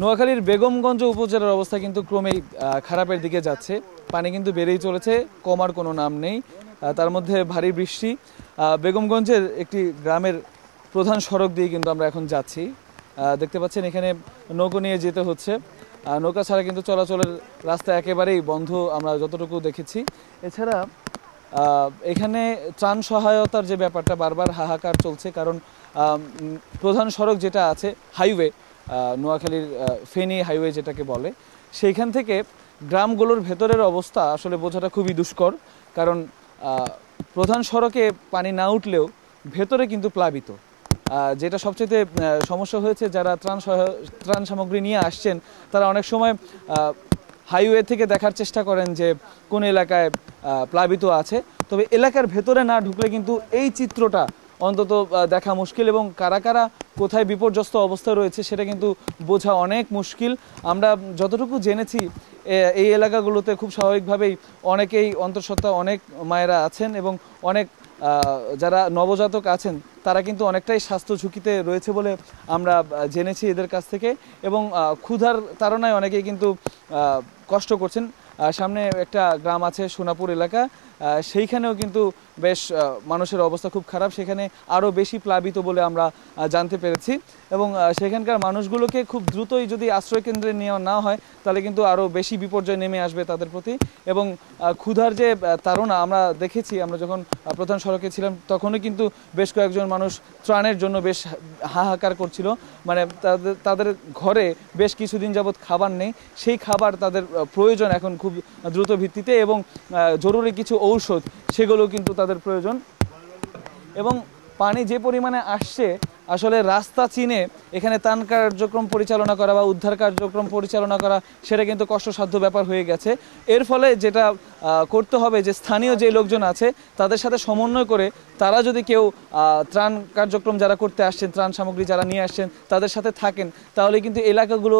নোয়াখালীর বেগমগঞ্জ উপজেলার অবস্থা কিন্তু ক্রমেই খারাপের দিকে যাচ্ছে। পানি কিন্তু বেড়েই চলেছে, কমার কোনো নাম নেই। তার মধ্যে ভারী বৃষ্টি। বেগমগঞ্জের একটি গ্রামের প্রধান সড়ক দিয়ে কিন্তু আমরা এখন যাচ্ছি। দেখতে পাচ্ছেন এখানে নৌকো নিয়ে যেতে হচ্ছে। নৌকা ছাড়া কিন্তু চলাচলের রাস্তা একেবারেই বন্ধ আমরা যতটুকু দেখেছি। এছাড়া এখানে ত্রাণ সহায়তার যে ব্যাপারটা বারবার হাহাকার চলছে, কারণ প্রধান সড়ক যেটা আছে হাইওয়ে, নোয়াখালীর ফেনী হাইওয়ে যেটাকে বলে, সেইখান থেকে গ্রামগুলোর ভেতরের অবস্থা আসলে বোঝাটা খুবই দুষ্কর। কারণ প্রধান সড়কে পানি না উঠলেও ভেতরে কিন্তু প্লাবিত। যেটা সবচেয়ে সমস্যা হয়েছে, যারা ত্রাণ সামগ্রী নিয়ে আসছেন তারা অনেক সময় হাইওয়ে থেকে দেখার চেষ্টা করেন যে কোন এলাকায় প্লাবিত আছে, তবে এলাকার ভেতরে না ঢুকলে কিন্তু এই চিত্রটা অন্তত দেখা মুশকিল, এবং কারা কারা কোথায় বিপর্যস্ত অবস্থা রয়েছে সেটা কিন্তু বোঝা অনেক মুশকিল। আমরা যতটুকু জেনেছি এই এলাকাগুলোতে খুব স্বাভাবিকভাবেই অনেকেই অন্তঃসত্ত্বা অনেক মায়েরা আছেন, এবং অনেক যারা নবজাতক আছেন তারা কিন্তু অনেকটাই স্বাস্থ্য ঝুঁকিতে রয়েছে বলে আমরা জেনেছি এদের কাছ থেকে, এবং ক্ষুধার তাড়নায় অনেকেই কিন্তু কষ্ট করছেন। সামনে একটা গ্রাম আছে সোনাপুর এলাকা, সেইখানেও কিন্তু বেশ মানুষের অবস্থা খুব খারাপ, সেখানে আরও বেশি প্লাবিত বলে আমরা জানতে পেরেছি। এবং সেখানকার মানুষগুলোকে খুব দ্রুতই যদি আশ্রয় কেন্দ্রে নেওয়া না হয় তাহলে কিন্তু আরও বেশি বিপর্যয় নেমে আসবে তাদের প্রতি। এবং ক্ষুধার যে তাড়না আমরা দেখেছি, আমরা যখন প্রধান সড়কে ছিলাম তখনও কিন্তু বেশ কয়েকজন মানুষ ত্রাণের জন্য বেশ হাহাকার করছিল। মানে তাদের ঘরে বেশ কিছুদিন যাবৎ খাবার নেই, সেই খাবার তাদের প্রয়োজন এখন খুব দ্রুত ভিত্তিতে, এবং জরুরি কিছু ঔষধ সেগুলো কিন্তু তাদের প্রয়োজন। এবং পানি যে পরিমাণে আসছে, আসলে রাস্তা চিনে এখানে ত্রাণ কার্যক্রম পরিচালনা করা বা উদ্ধার কার্যক্রম পরিচালনা করা সেটা কিন্তু কষ্টসাধ্য ব্যাপার হয়ে গেছে। এর ফলে যেটা করতে হবে, যে স্থানীয় যে লোকজন আছে তাদের সাথে সমন্বয় করে তারা যদি কেউ ত্রাণ কার্যক্রম যারা করতে আসছেন, ত্রাণ সামগ্রী যারা নিয়ে আসছেন তাদের সাথে থাকেন, তাহলে কিন্তু এলাকাগুলো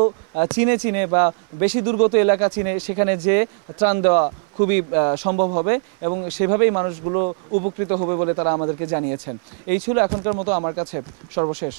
চিনে চিনে বা বেশি দুর্গত এলাকা চিনে সেখানে যে ত্রাণ দেওয়া খুবই সম্ভব হবে, এবং সেভাবেই মানুষগুলো উপকৃত হবে বলে তারা আমাদেরকে জানিয়েছেন। এই ছিল এখনকার মতো আমার কাছে সর্বশেষ।